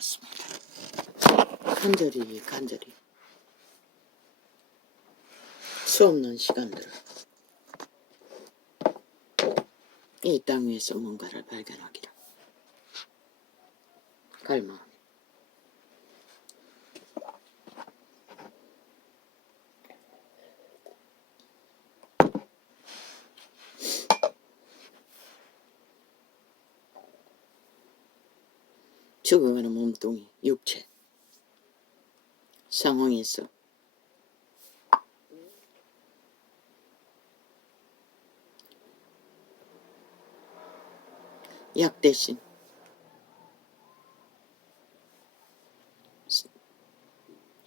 같습니다. 간절히 수없는 시간들을 이 땅 위에서 뭔가를 발견하기를 갈망합니다. 죽어가는 몸뚱이, 육체 상황에서 약 대신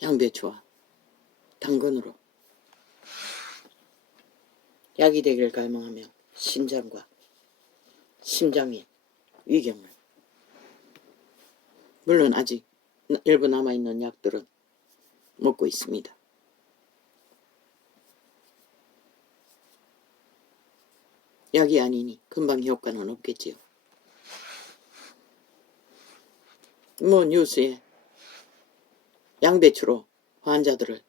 양배추와 당근으로 약이 되기를 갈망하며 신장과 심장의 위경을, 물론 아직 일부 남아있는 약들은 먹고 있습니다. 약이 아니니 금방 효과는 없겠지요. 뭐 뉴스에 양배추로 환자들을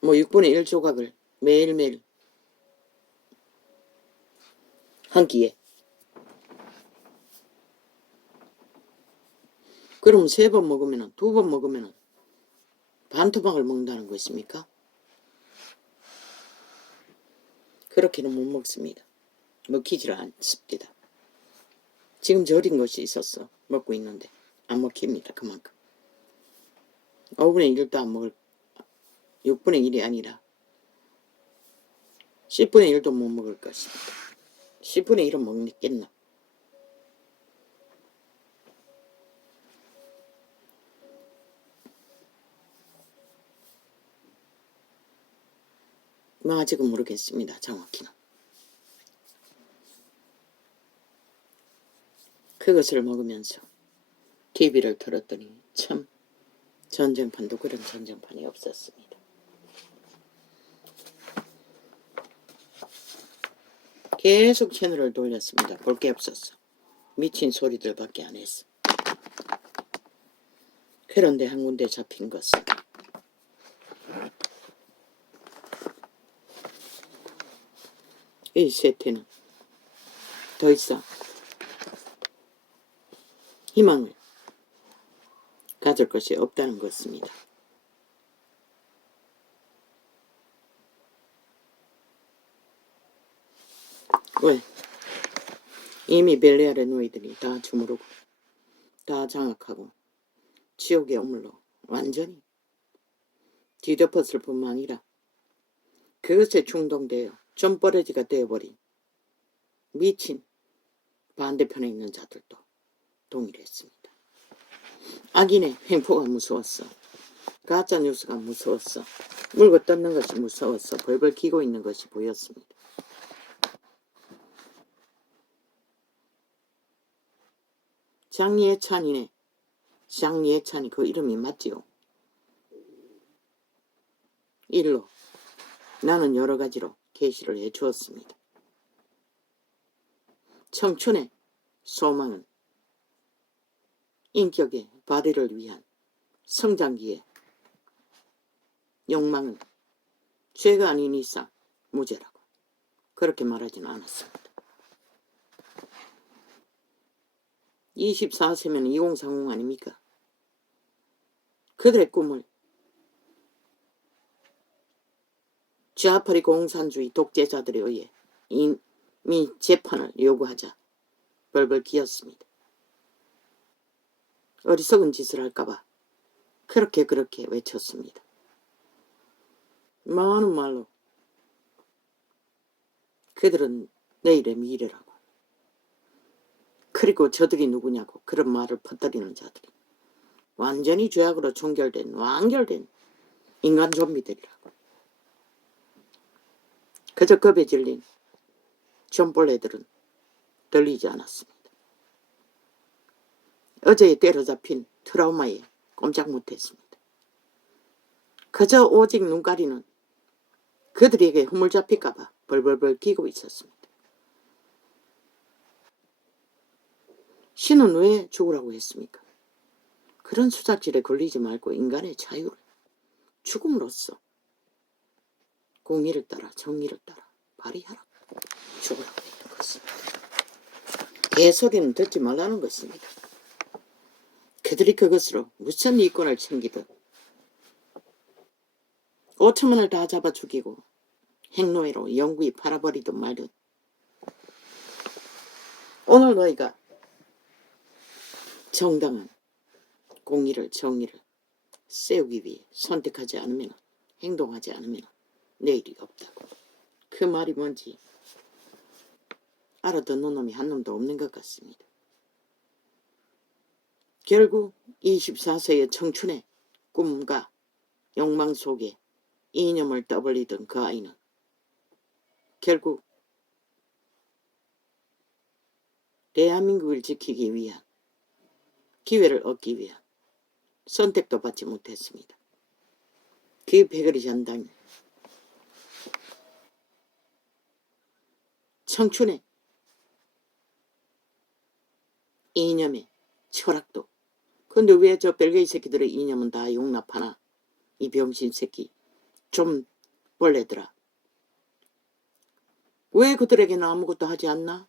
6분의 1 조각을 매일매일 한 끼에, 그럼 3번 먹으면 2번 먹으면 반 토막을 먹는다는 거 있습니까? 그렇게는 못 먹습니다. 먹히질 않습니다. 지금 절인 것이 있었어. 먹고 있는데 안 먹힙니다. 그만큼 5분의 1도 안 먹을, 6분의 1이 아니라 10분의 1도 못 먹을 것입니다. 10분의 1은 먹겠나? 아직은 모르겠습니다. 정확히는. 그것을 먹으면서 TV를 틀었더니 참 전쟁판도 그런 전쟁판이 없었습니다. 계속 채널을 돌렸습니다. 볼 게 없었어. 미친 소리들밖에 안 했어. 그런데 한 군데 잡힌 것은 이 세태는 더 이상 희망을 가질 것이 없다는 것입니다. 왜? 이미 벨레아르 노예들이 다 주무르고 다 장악하고 지옥의 오물로 완전히 뒤덮었을 뿐만 아니라 그것에 충동되어 점버러지가 되어버린 미친 반대편에 있는 자들도 동일했습니다. 악인의 횡포가 무서웠어. 가짜뉴스가 무서웠어. 물고 뜯는 것이 무서웠어. 벌벌 기고 있는 것이 보였습니다. 장예찬이네. 장예찬이 그 이름이 맞지요. 일로 나는 여러 가지로 계시를 해주었습니다. 청춘의 소망은 인격의 발휘를 위한 성장기의 욕망은 죄가 아닌 이상 무죄라고 그렇게 말하지는 않았습니다. 24세면 2030 아닙니까? 그들의 꿈을 좌파리 공산주의 독재자들에 의해 이미 재판을 요구하자 벌벌 기었습니다. 어리석은 짓을 할까봐 그렇게 외쳤습니다. 많은 말로 그들은 내일의 미래라고, 그리고 저들이 누구냐고 그런 말을 퍼뜨리는 자들이 완전히 죄악으로 완결된 인간 좀비들이라고. 그저 겁에 질린 좀벌레들은 들리지 않았습니다. 어제에 때려잡힌 트라우마에 꼼짝 못했습니다. 그저 오직 눈가리는 그들에게 허물 잡힐까봐 벌벌벌 기고 있었습니다. 신은 왜 죽으라고 했습니까? 그런 수작질에 걸리지 말고 인간의 자유를 죽음으로써 공의를 따라 정의를 따라 발휘하라고 죽으라고 했던 것입니다. 개소리는 듣지 말라는 것입니다. 그들이 그것으로 무슨 이권을 챙기듯 5천만을 다 잡아 죽이고 행노예로 영구히 팔아버리든 말든 오늘 너희가 정당한 공의를 정의를 세우기 위해 선택하지 않으면 행동하지 않으면 내일이 없다고. 그 말이 뭔지 알아듣는 놈이 한 놈도 없는 것 같습니다. 결국 24세의 청춘의 꿈과 욕망 속에 이념을 떠벌리던 그 아이는 결국 대한민국을 지키기 위한 기회를 얻기 위한 선택도 받지 못했습니다. 그 배거리 전당 청춘의 이념의 철학도 근데 왜 저 벨게이 새끼들의 이념은 다 용납하나? 이 병신 새끼 좀 벌레들아. 왜 그들에게는 아무것도 하지 않나?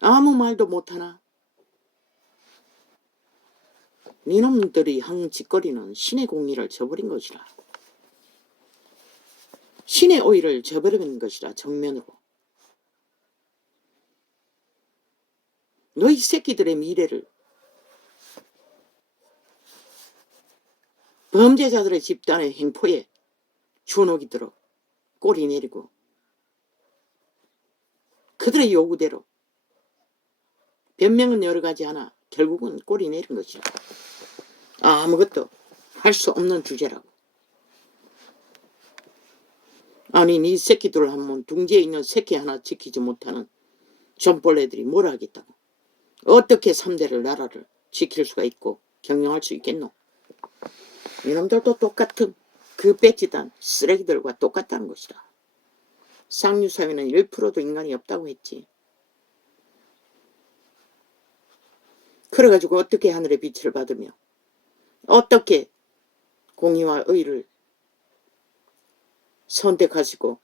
아무 말도 못하나? 니놈들이 한 짓거리는 신의 공의를 저버린 것이라. 신의 오의를 저버린 것이라. 정면으로. 너희 새끼들의 미래를 범죄자들의 집단의 행포에 주눅이 들어 꼬리 내리고 그들의 요구대로 변명은 여러 가지 하나 결국은 꼬리 내린 것이라. 아무것도 할 수 없는 주제라고. 아니 네 새끼들을 한번 둥지에 있는 새끼 하나 지키지 못하는 존벌레들이 뭘 하겠다고. 어떻게 3대를 나라를 지킬 수가 있고 경영할 수 있겠노. 이놈들도 똑같은 그 배지단 쓰레기들과 똑같다는 것이다. 상류사회는 1%도 인간이 없다고 했지. 그래가지고 어떻게 하늘의 빛을 받으며 어떻게 공의와 의를 선택하시고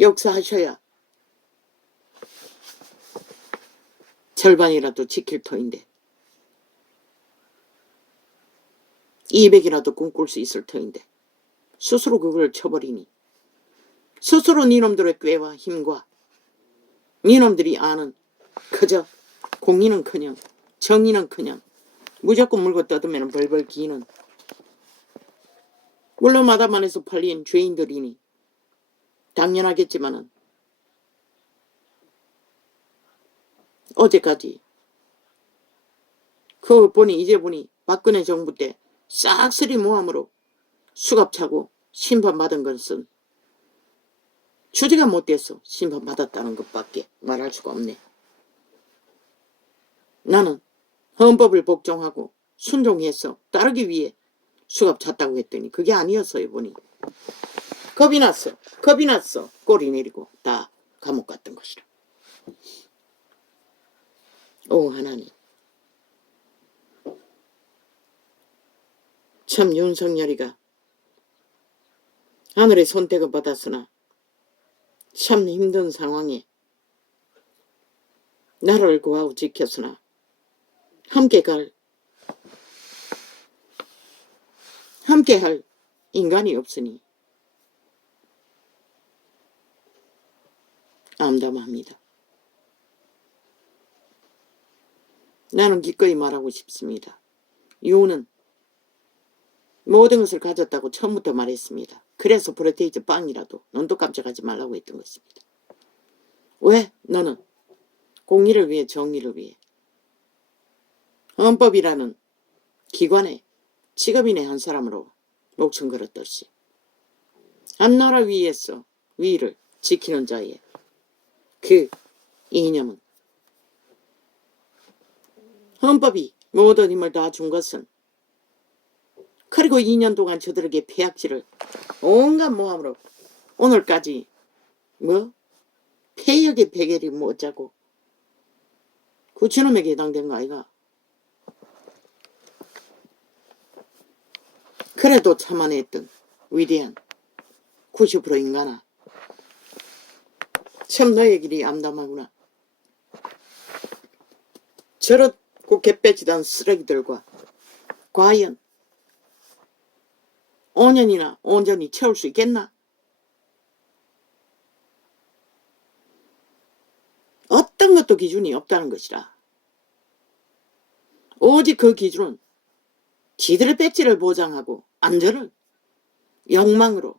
역사하셔야 절반이라도 지킬 터인데 200이라도 꿈꿀 수 있을 터인데 스스로 그걸 쳐버리니 스스로 니놈들의 꾀와 힘과 니놈들이 아는 그저 공의는커녕 정의는커녕 무조건 물고 뜯으면 벌벌 기는 물론 마다만에서 팔린 죄인들이니 당연하겠지만은 어제까지 그 보니 이제 보니 박근혜 정부 때 싹쓸이 모함으로 수갑차고 심판받은 것은 주제가 못돼서 심판받았다는 것밖에 말할 수가 없네. 나는 헌법을 복종하고 순종해서 따르기 위해 수갑찼다고 했더니 그게 아니었어요. 보니 겁이 났어 꼬리 내리고 다 감옥 갔던 것이라. 오 하나님, 참 윤석열이가 하늘의 선택을 받았으나 참 힘든 상황에 나라를 구하고 지켰으나 함께할 인간이 없으니 암담합니다. 나는 기꺼이 말하고 싶습니다. 이유는 모든 것을 가졌다고 처음부터 말했습니다. 그래서 프로테이즈 빵이라도 눈도 깜짝하지 말라고 했던 것입니다. 왜? 너는 공의를 위해 정의를 위해 헌법이라는 기관의 직업인의 한 사람으로 목숨 걸었듯이 한 나라 위에서 위를 지키는 자의 그 이념은 헌법이 모든 힘을 다 준 것은 그리고 2년 동안 저들에게 폐악질을 온갖 모함으로 오늘까지 폐역의 베개를 못 자고 그 저놈에게 해당된 거 아이가? 그래도 참아냈던 위대한 90% 인간아. 참 너의 길이 암담하구나. 저렇고 개빼지던 쓰레기들과 과연 5년이나 온전히 채울 수 있겠나? 어떤 것도 기준이 없다는 것이라. 오직 그 기준은 지들의 배지를 보장하고 안전을 욕망으로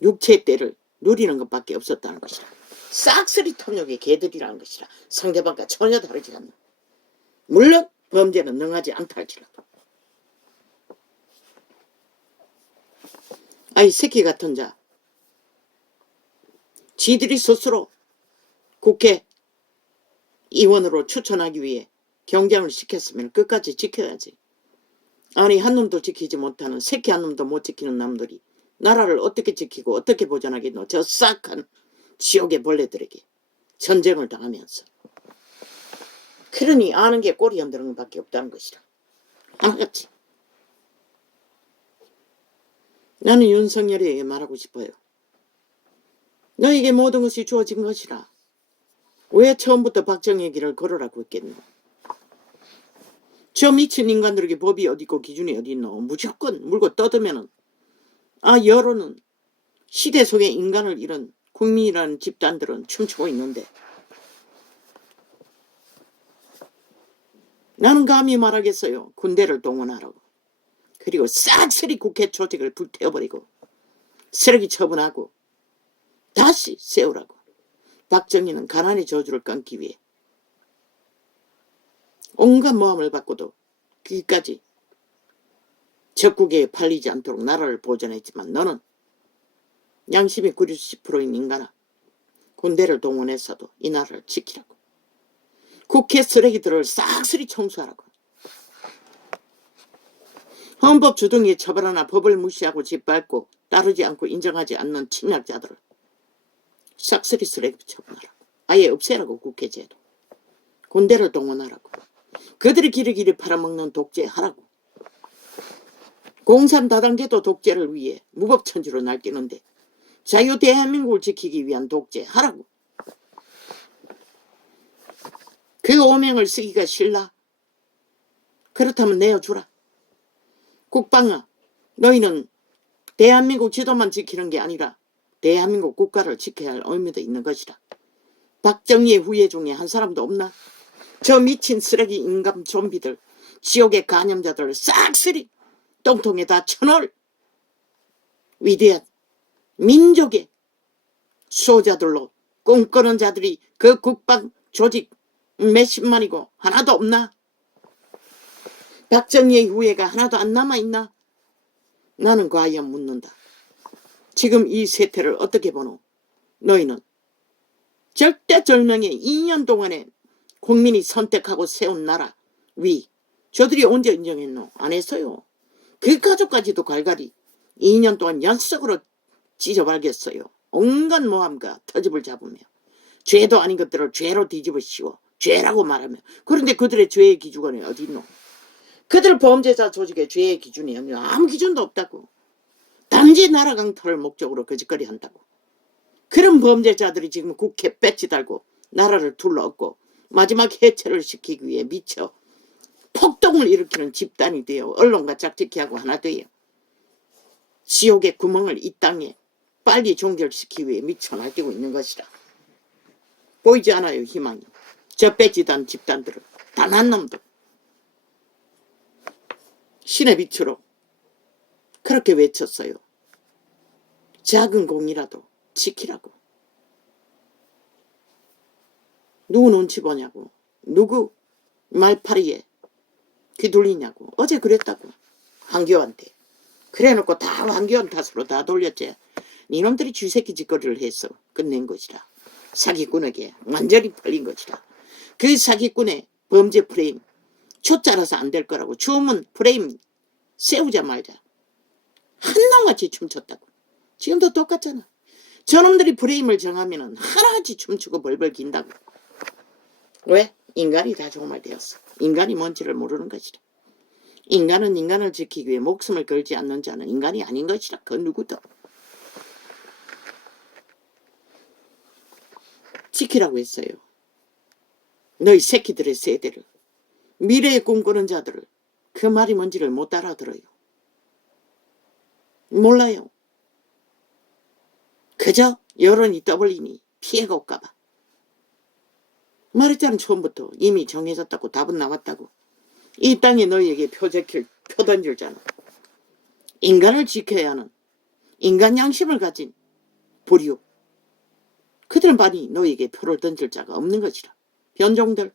육체의 때를 누리는 것밖에 없었다는 것이라. 싹쓸이 탐욕의 개들이라는 것이라. 상대방과 전혀 다르지 않나. 물론 범죄는 능하지 않다 할지라도. 아이 새끼 같은 자. 지들이 스스로 국회 의원으로 추천하기 위해 경쟁을 시켰으면 끝까지 지켜야지. 아니 한 놈도 지키지 못하는 새끼 한 놈도 못 지키는 남들이 나라를 어떻게 지키고 어떻게 보존하겠노. 저 싹한 지옥의 벌레들에게 전쟁을 당하면서. 그러니 아는 게 꼬리 흔드는 것밖에 없다는 것이라. 알았지? 나는 윤석열에게 말하고 싶어요. 너에게 모든 것이 주어진 것이라. 왜 처음부터 박정희의 길을 걸으라고 했겠노. 저 미친 인간들에게 법이 어디 있고 기준이 어디 있노. 무조건 물고 떠들면은 여론은 시대 속의 인간을 잃은 국민이라는 집단들은 춤추고 있는데 나는 감히 말하겠어요. 군대를 동원하라고. 그리고 싹쓸이 국회 조직을 불태워버리고 쓰레기 처분하고 다시 세우라고. 박정희는 가난의 저주를 끊기 위해 온갖 모함을 받고도 그기까지 적국에 팔리지 않도록 나라를 보존했지만 너는 양심이 90%인 인간아. 군대를 동원해서도 이 나라를 지키라고. 국회 쓰레기들을 싹쓸이 청소하라고. 헌법 주둥이에 처벌하나 법을 무시하고 짓밟고 따르지 않고 인정하지 않는 침략자들을 싹쓸이 쓰레기 처분하라고. 아예 없애라고. 국회제도. 군대를 동원하라고. 그들이 길이길이 팔아먹는 독재하라고. 공산 다당제도 독재를 위해 무법천지로 날뛰는데 자유 대한민국을 지키기 위한 독재하라고. 그 오명을 쓰기가 싫나? 그렇다면 내어주라. 국방아, 너희는 대한민국 지도만 지키는 게 아니라 대한민국 국가를 지켜야 할 의무도 있는 것이다. 박정희의 후예 중에 한 사람도 없나? 저 미친 쓰레기 인간 좀비들, 지옥의 간염자들을 싹쓸이 똥통에다 쳐넣을 위대한 민족의 수호자들로 꿈꾸는 자들이 그 국방 조직 몇십만이고 하나도 없나? 박정희의 후예가 하나도 안 남아있나? 나는 과연 묻는다. 지금 이 세태를 어떻게 보노? 너희는 절대절명의 2년 동안에 국민이 선택하고 세운 나라 위 저들이 언제 인정했노? 안 했어요. 그 가족까지도 갈갈이 2년 동안 연속으로 찢어발겼어요. 온갖 모함과 터집을 잡으며 죄도 아닌 것들을 죄로 뒤집어 씌워 죄라고 말하며. 그런데 그들의 죄의 기준이 어디 있노? 그들 범죄자 조직의 죄의 기준이 아무 기준도 없다고. 단지 나라 강탈을 목적으로 거짓거리 한다고. 그런 범죄자들이 지금 국회 배지 달고 나라를 둘러엎고 마지막 해체를 시키기 위해 미쳐 폭동을 일으키는 집단이 되어 언론과 짝짓기하고 하나 되어 지옥의 구멍을 이 땅에 빨리 종결시키기 위해 미쳐 날뛰고 있는 것이라. 보이지 않아요, 희망이. 저 배지단 집단들은 단 한 놈도 신의 빛으로 그렇게 외쳤어요. 작은 공이라도 지키라고. 누구 눈치 보냐고. 누구 말파리에 귀 돌리냐고. 어제 그랬다고. 황교안한테. 그래놓고 다 황교안 탓으로 다 돌렸지. 이놈들이 쥐새끼 짓거리를 해서 끝낸 것이라. 사기꾼에게 완전히 팔린 것이라. 그 사기꾼의 범죄 프레임 초짜라서 안 될 거라고 주문 프레임 세우자 말자 한놈같이 춤췄다고. 지금도 똑같잖아. 저놈들이 프레임을 정하면은 하나같이 춤추고 벌벌 긴다고. 왜? 인간이 다 종말되었어. 인간이 뭔지를 모르는 것이다. 인간은 인간을 지키기 위해 목숨을 걸지 않는 자는 인간이 아닌 것이다. 그 누구도. 지키라고 했어요. 너희 새끼들의 세대를, 미래에 꿈꾸는 자들을. 그 말이 뭔지를 못 알아들어요. 몰라요. 그저 여론이 떠벌리니 피해가 올까봐. 말했잖아. 처음부터 이미 정해졌다고. 답은 나왔다고. 이 땅에 너희에게 표 던질잖아. 인간을 지켜야 하는 인간 양심을 가진 부류. 그들은 많이 너희에게 표를 던질 자가 없는 것이라. 변종들,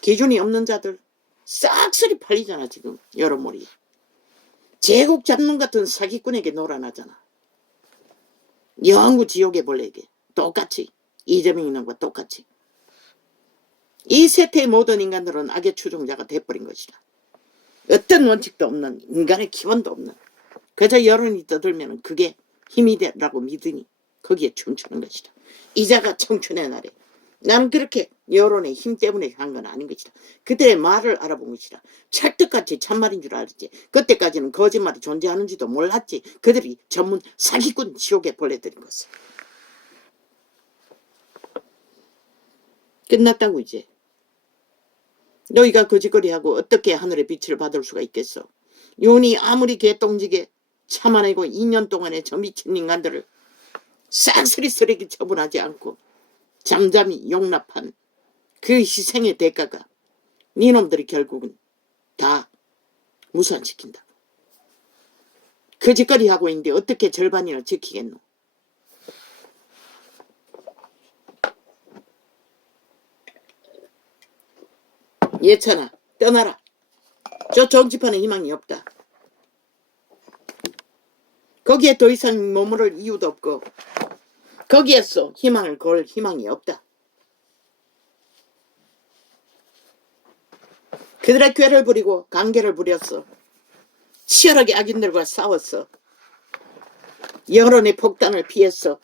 기준이 없는 자들 싹쓸이 팔리잖아. 지금 여러모리. 제국 잡는 같은 사기꾼에게 놀아나잖아. 영구 지옥의 벌레에게 똑같이. 이재명 인원과 똑같이. 이 세태의 모든 인간들은 악의 추종자가 돼버린 것이다. 어떤 원칙도 없는, 인간의 기본도 없는, 그저 여론이 떠들면 그게 힘이 되라고 믿으니 거기에 춤추는 것이다. 이자가 청춘의 날에. 나는 그렇게 여론의 힘 때문에 한 건 아닌 것이다. 그들의 말을 알아본 것이다. 찰떡같이 참말인 줄 알았지. 그때까지는 거짓말이 존재하는지도 몰랐지. 그들이 전문 사기꾼 지옥의 벌레들인 것을. 끝났다고 이제. 너희가 거짓거리하고 어떻게 하늘의 빛을 받을 수가 있겠어. 윤이 아무리 개똥지게 참아내고 2년 동안에 저 미친 인간들을 싹쓸이 쓰레기 처분하지 않고 잠잠히 용납한 그 희생의 대가가 니놈들이 결국은 다 무산시킨다. 거짓거리 하고 있는데 어떻게 절반이나 지키겠노. 예찬아, 떠나라. 저 정치판에 희망이 없다. 거기에 더 이상 머무를 이유도 없고 거기에서 희망을 걸 희망이 없다. 그들의 꾀를 부리고 관계를 부렸어. 치열하게 악인들과 싸웠어. 여론의 폭탄을 피했어.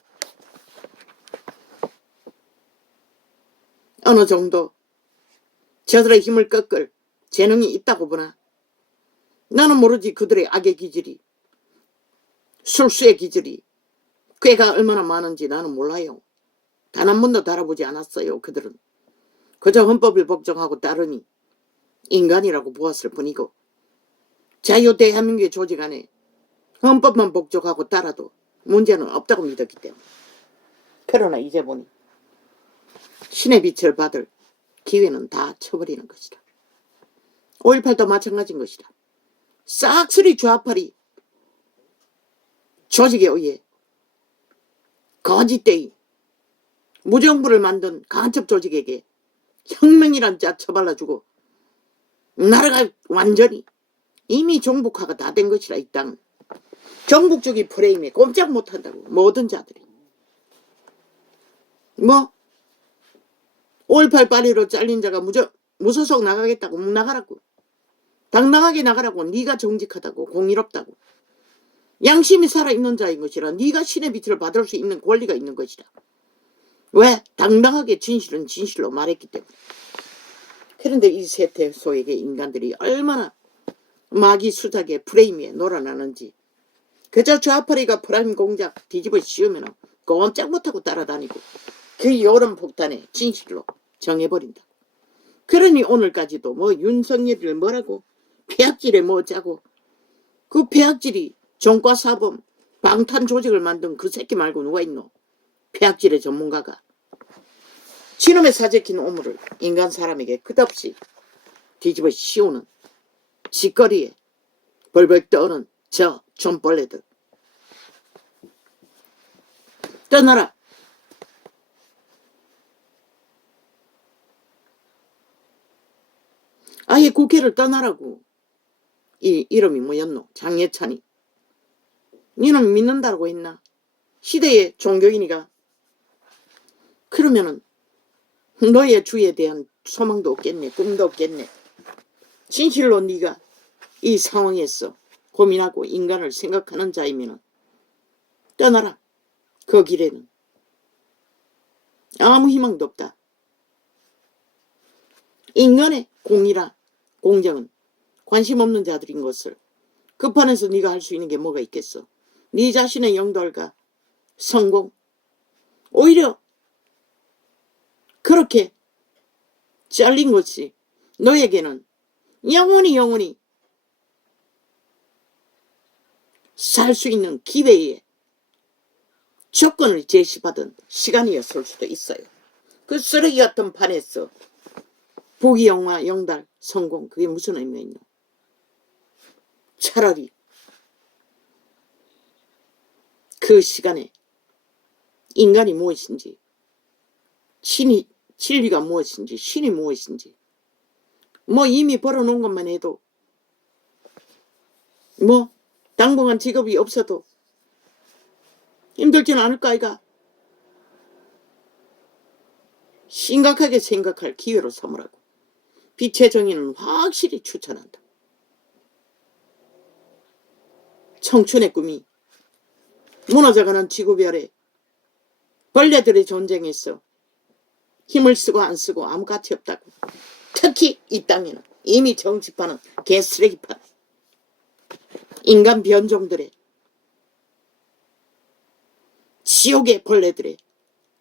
어느 정도 저들의 힘을 꺾을 재능이 있다고 보나. 나는 모르지. 그들의 악의 기질이, 술수의 기질이 꾀가 얼마나 많은지 나는 몰라요. 단 한 번도 달아보지 않았어요. 그들은 그저 헌법을 복종하고 따르니 인간이라고 보았을 뿐이고, 자유대한민국의 조직 안에 헌법만 복종하고 따라도 문제는 없다고 믿었기 때문에. 그러나 이제 보니 신의 빛을 받을 기회는 다 쳐버리는 것이다. 5.18도 마찬가지인 것이다. 싹쓸이 좌파리 조직에 의해 거짓대이 무정부를 만든 간첩 조직에게 혁명이란 짜 처발라주고 나라가 완전히 이미 종북화가 다 된 것이라. 이 땅 종북주의 프레임에 꼼짝 못한다고. 모든 자들이. 5.18 파리로 잘린 자가 무소속 나가겠다고. 나가라고. 당당하게 나가라고. 네가 정직하다고, 공의롭다고, 양심이 살아있는 자인 것이라. 네가 신의 빛을 받을 수 있는 권리가 있는 것이다. 왜? 당당하게 진실은 진실로 말했기 때문에. 그런데 이 세태소에게 인간들이 얼마나 마귀 수작의 프레임에 놀아나는지. 그저 좌파리가 프라임 공작 뒤집어 씌우면 꼼짝 못하고 따라다니고 그 여론 폭탄에 진실로 정해버린다. 그러니 오늘까지도 윤석열이를 뭐라고 폐악질에 짜고, 그 폐악질이 정과사범 방탄 조직을 만든 그 새끼 말고 누가 있노. 폐악질의 전문가가. 지놈의 사재킨 오물을 인간 사람에게 끝없이 뒤집어 씌우는 짓거리에 벌벌 떠는 저 존벌레들. 떠나라. 아예 국회를 떠나라고. 이 이름이 뭐였노? 장예찬이. 니는 믿는다고 했나? 시대의 종교인이가. 그러면은 너의 주에 대한 소망도 없겠네. 꿈도 없겠네. 진실로 네가 이 상황에서 고민하고 인간을 생각하는 자이면 떠나라. 그 길에는 아무 희망도 없다. 인간의 공의라 공정은 관심 없는 자들인 것을 그 판에서 네가 할 수 있는 게 뭐가 있겠어? 네 자신의 영달과 성공, 오히려 그렇게 잘린 것이 너에게는 영원히 살 수 있는 기회의 조건을 제시받은 시간이었을 수도 있어요. 그 쓰레기 같은 판에서 부귀영화, 영달, 성공, 그게 무슨 의미가 있노? 차라리 그 시간에 인간이 무엇인지, 진리가 무엇인지, 신이 무엇인지, 뭐 이미 벌어놓은 것만 해도, 뭐 당분간 직업이 없어도 힘들지는 않을까 아이가? 심각하게 생각할 기회로 삼으라고. 빛의 정의는 확실히 추천한다. 청춘의 꿈이 무너져가는 지구별에 벌레들의 전쟁에서 힘을 쓰고 안 쓰고 아무 가치 없다고. 특히 이 땅에는 이미 정치판은 개쓰레기판, 인간 변종들의, 지옥의 벌레들의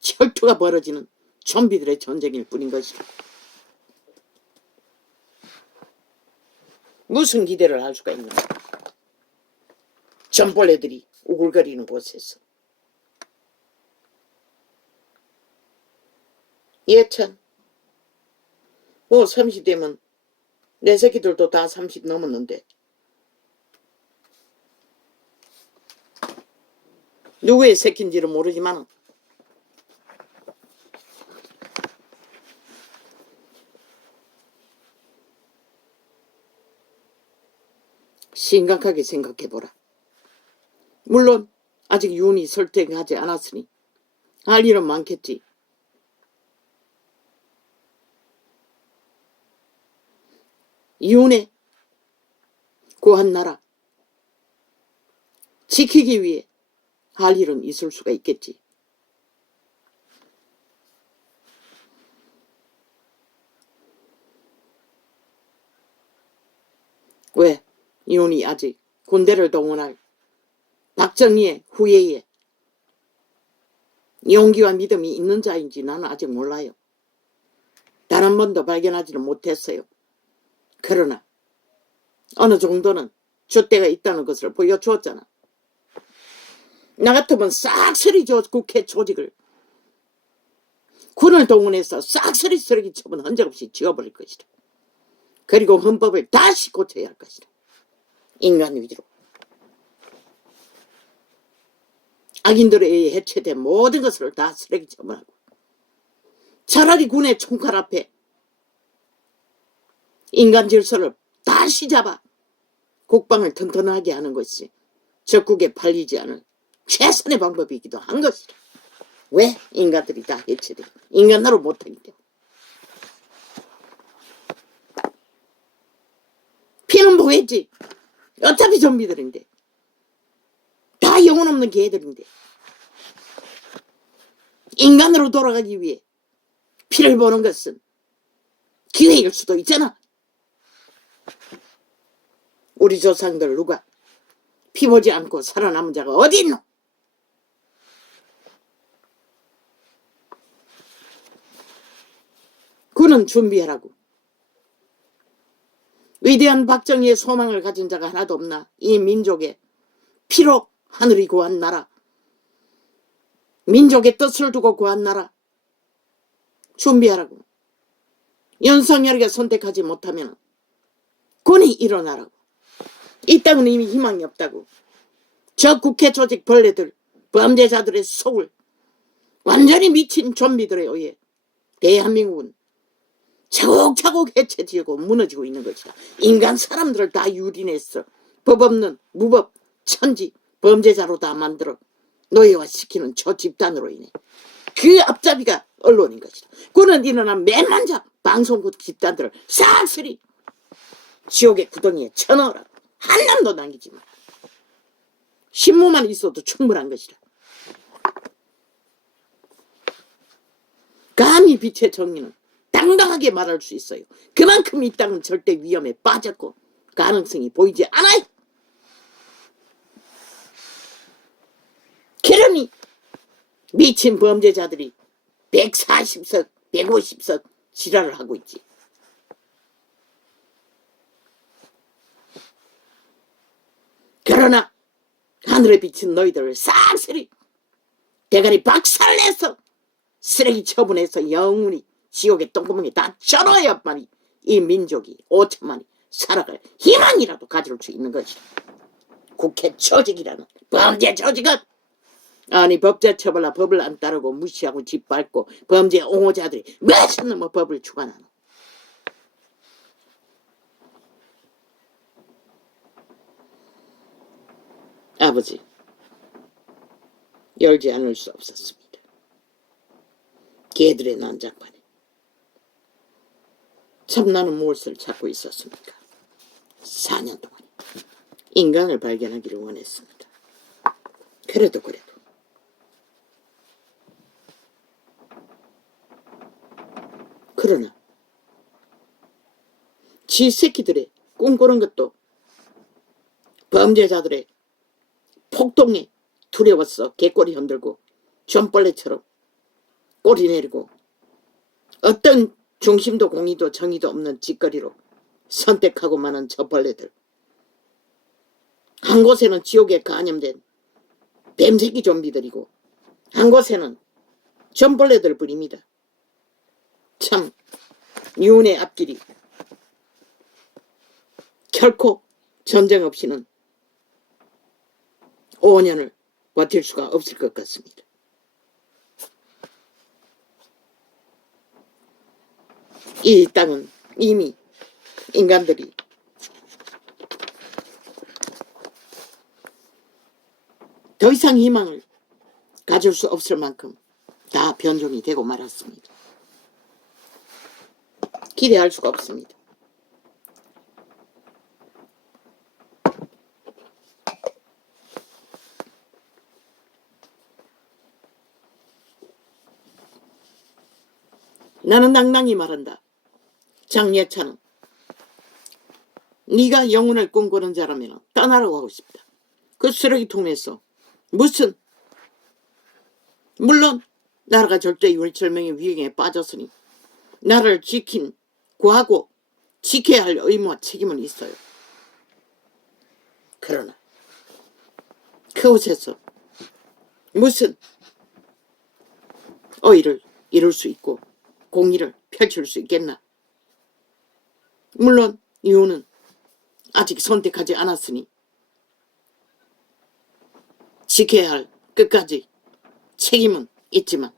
혈투가 벌어지는 좀비들의 전쟁일 뿐인 것이다. 무슨 기대를 할 수가 있는가? 전벌레들이 우글거리는 곳에서. 예천, 뭐 30대면 내 새끼들도 다 30 넘었는데 누구의 새끼인지는 모르지만 심각하게 생각해보라. 물론 아직 윤이 설득하지 않았으니 할 일은 많겠지. 윤의 구한 나라 지키기 위해 할 일은 있을 수가 있겠지. 왜 윤이 아직 군대를 동원할 박정희의 후예에 용기와 믿음이 있는 자인지 나는 아직 몰라요. 단 한 번도 발견하지는 못했어요. 그러나 어느 정도는 줏대가 있다는 것을 보여주었잖아. 나 같으면 싹쓸이 저 국회 조직을 군을 동원해서 싹쓸이 쓰레기 처분 흔적 없이 지워버릴 것이다. 그리고 헌법을 다시 고쳐야 할 것이다. 인간 위주로. 악인들에 의해 해체된 모든 것을 다 쓰레기 처분하고 차라리 군의 총칼 앞에 인간 질서를 다시 잡아 국방을 튼튼하게 하는 것이 적국에 팔리지 않은 최선의 방법이기도 한 것이다. 왜? 인간들이 다 해체돼. 인간으로 못하기 때문에. 피는 뭐했지? 어차피 좀비들인데. 다 영혼 없는 개들인데. 인간으로 돌아가기 위해 피를 보는 것은 기회일 수도 있잖아. 우리 조상들 누가 피 보지 않고 살아남은 자가 어디 있노? 그는 준비하라고. 위대한 박정희의 소망을 가진 자가 하나도 없나? 이 민족의 피로 하늘이 구한 나라, 민족의 뜻을 두고 구한 나라 준비하라고. 윤석열에게 선택하지 못하면 군이 일어나라고. 이 땅은 이미 희망이 없다고. 저 국회 조직 벌레들, 범죄자들의 속을 완전히 미친 좀비들에 의해 대한민국은 차곡차곡 해체되고 무너지고 있는 것이다. 인간 사람들을 다 유린해서 법 없는 무법, 천지, 범죄자로 다 만들어 노예화시키는 저 집단으로 인해 그 앞잡이가 언론인 것이다. 그는 일어난 맨만자 방송국 집단들을 싹쓸이 지옥의 구덩이에 쳐넣으라. 한 놈도 남기지 마. 신문만 있어도 충분한 것이다. 감히 빛의 정의는 다 당당하게 말할 수 있어요. 그만큼 이 땅은 절대 위험에 빠졌고 가능성이 보이지 않아요. 그러니 미친 범죄자들이 140석 150석 지랄을 하고 있지. 그러나 하늘에 비친 너희들을 싹쓸이 대가리 박살내서 쓰레기 처분해서 영원히 지옥의 똥구멍에 다 절어야만이 이 민족이 5천만이 살아갈 희망이라도 가질 수 있는 것이다. 국회 조직이라는 범죄 조직은 아니 법제 처벌라 법을 안 따르고 무시하고 짓밟고 범죄 옹호자들이 몇십 넘어 법을 주관하노. 아버지 열지 않을 수 없었습니다. 개들의 난장판에 참 나는 무엇을 찾고 있었습니까? 4년 동안 인간을 발견하기를 원했습니다. 그래도 그러나 지 새끼들의 꿈꾸는 것도 범죄자들의 폭동에 두려웠어. 개꼬리 흔들고 존벌레처럼 꼬리 내리고 어떤 중심도 공의도 정의도 없는 짓거리로 선택하고 마는 저 벌레들. 한 곳에는 지옥에 감염된 뱀새끼 좀비들이고 한 곳에는 존벌레들 뿐입니다. 참 유운의 앞길이 결코 전쟁 없이는 5년을 버틸 수가 없을 것 같습니다. 이 땅은 이미 인간들이 더 이상 희망을 가질 수 없을 만큼 다 변종이 되고 말았습니다. 기대할 수가 없습니다. 나는 당당히 말한다. 장예찬은 네가 영혼을 꿈꾸는 자라면 떠나라고 하고 싶다. 그 쓰레기통에서 무슨 물론 나라가 절대 율절명의 위기에 빠졌으니 나라를 구하고 지켜야 할 의무와 책임은 있어요. 그러나 그곳에서 무슨 의의를 이룰 수 있고 공의를 펼칠 수 있겠나? 물론 이유는 아직 선택하지 않았으니 지켜야 할 끝까지 책임은 있지만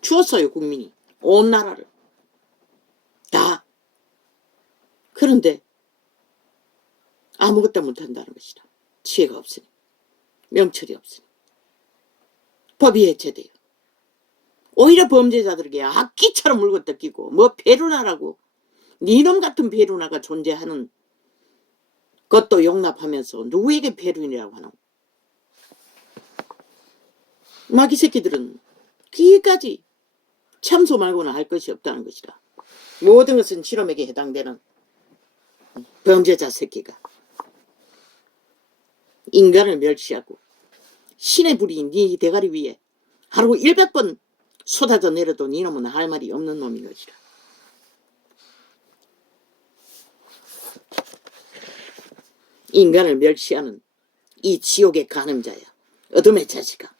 주었어요. 국민이 온 나라를 다. 그런데 아무것도 못한다는 것이다. 지혜가 없으니 명철이 없으니 법이 해체돼요. 오히려 범죄자들에게 악기처럼 물고 뜯기고 뭐 페루나라고 니놈 같은 페루나가 존재하는 것도 용납하면서 누구에게 페루나라고 하나. 마귀 새끼들은 귀까지 참소 말고는 할 것이 없다는 것이다. 모든 것은 실험에게 해당되는 범죄자 새끼가 인간을 멸시하고 신의 불이 네 대가리 위에 하루 100번 쏟아져 내려도 네 놈은 할 말이 없는 놈인 것이다. 인간을 멸시하는 이 지옥의 간음자야. 어둠의 자식아.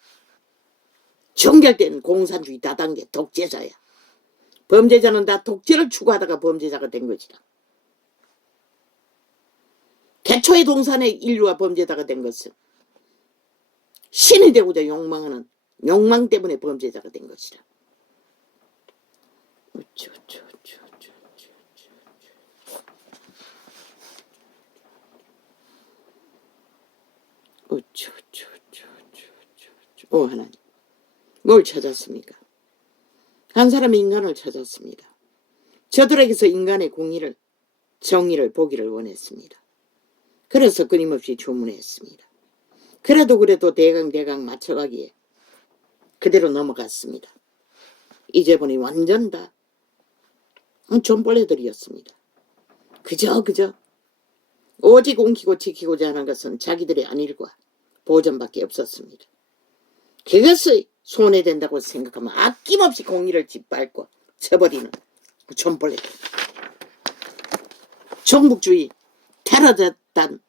정결된 공산주의 다단계 독재자야. 범죄자는 다 독재를 추구하다가 범죄자가 된 것이다. 태초의 동산의 인류와 범죄자가 된 것은 신이 되고자 욕망하는 욕망 때문에 범죄자가 된 것이다. 오 하나님, 뭘 찾았습니까? 한 사람이 인간을 찾았습니다. 저들에게서 인간의 공의를 정의를 보기를 원했습니다. 그래서 끊임없이 주문했습니다. 그래도 대강 맞춰가기에 그대로 넘어갔습니다. 이제 보니 완전 다 존벌레들이었습니다. 그저 오직 옮기고 지키고자 하는 것은 자기들의 안일과 보전밖에 없었습니다. 그것이 손해된다고 생각하면 아낌없이 공의를 짓밟고 쳐버리는 존벌레들. 종북주의, 테러단,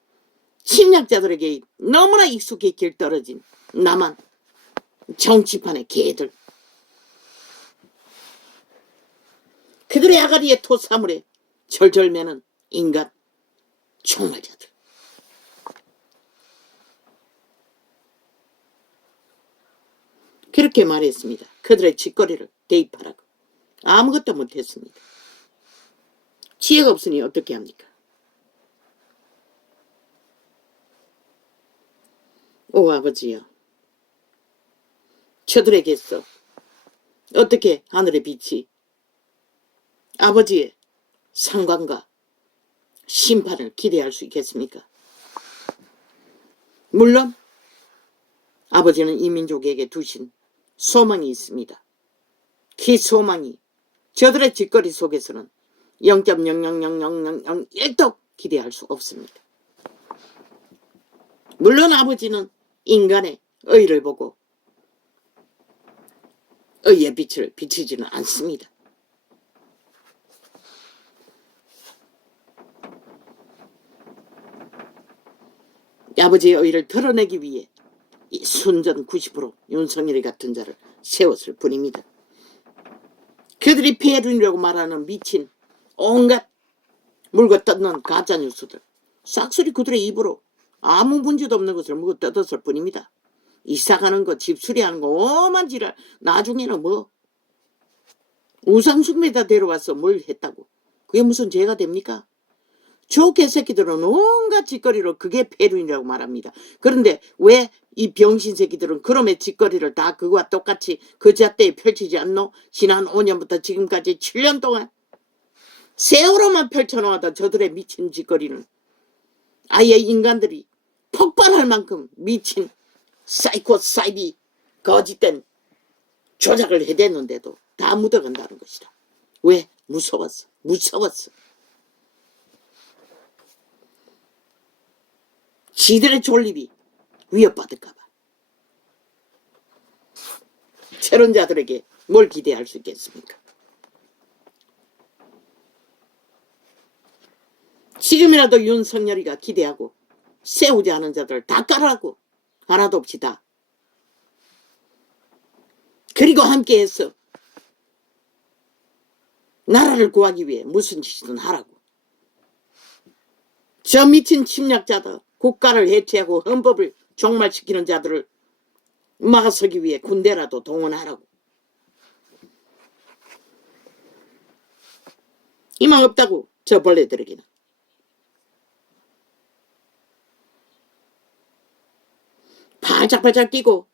침략자들에게 너무나 익숙히 길떨어진 남한 정치판의 개들. 그들의 아가리에 토사물에 절절매는 인간 총알자들. 그렇게 말했습니다. 그들의 짓거리를 대입하라고. 아무것도 못했습니다. 지혜가 없으니 어떻게 합니까? 오 아버지여, 저들에게서 어떻게 하늘의 빛이 아버지의 상관과 심판을 기대할 수 있겠습니까? 물론 아버지는 이 민족에게 두신 소망이 있습니다. 그 소망이 저들의 짓거리 속에서는 0.0000001도 기대할 수 없습니다. 물론 아버지는 인간의 의를 보고 의의 빛을 비추지는 않습니다. 아버지의 의를 드러내기 위해 이 순전 90% 윤석열이 같은 자를 세웠을 뿐입니다. 그들이 폐륜이라고 말하는 미친 온갖 물고 뜯는 가짜뉴스들, 싹쓸이 그들의 입으로 아무 문제도 없는 것을 물고 뜯었을 뿐입니다. 이사가는 거, 집수리하는 거, 오만 지랄. 나중에는 뭐 우상숭배다 데려와서 뭘 했다고. 그게 무슨 죄가 됩니까? 저 개새끼들은 온갖 짓거리로 그게 폐륜이라고 말합니다. 그런데 왜 이 병신 새끼들은 그럼의 짓거리를 다 그거와 똑같이 그 잣대에 펼치지 않노? 지난 5년부터 지금까지 7년 동안 세월호만 펼쳐놓아도 저들의 미친 짓거리는 아예 인간들이 폭발할 만큼 미친 사이코 사이비 거짓된 조작을 해댔는데도 다 묻어간다는 것이다. 왜? 무서웠어. 지들의 존립이 위협받을까봐. 저런 자들에게 뭘 기대할 수 있겠습니까? 지금이라도 윤석열이가 기대하고 세우지 않은 자들 다 깔아라고. 하나도 없이 다. 그리고 함께해서 나라를 구하기 위해 무슨 짓이든 하라고. 저 미친 침략자들, 국가를 해체하고 헌법을 종말시키는 자들을 막아서기 위해 군대라도 동원하라고. 희망 없다고 저 벌레들에게는. 발짝발짝 뛰고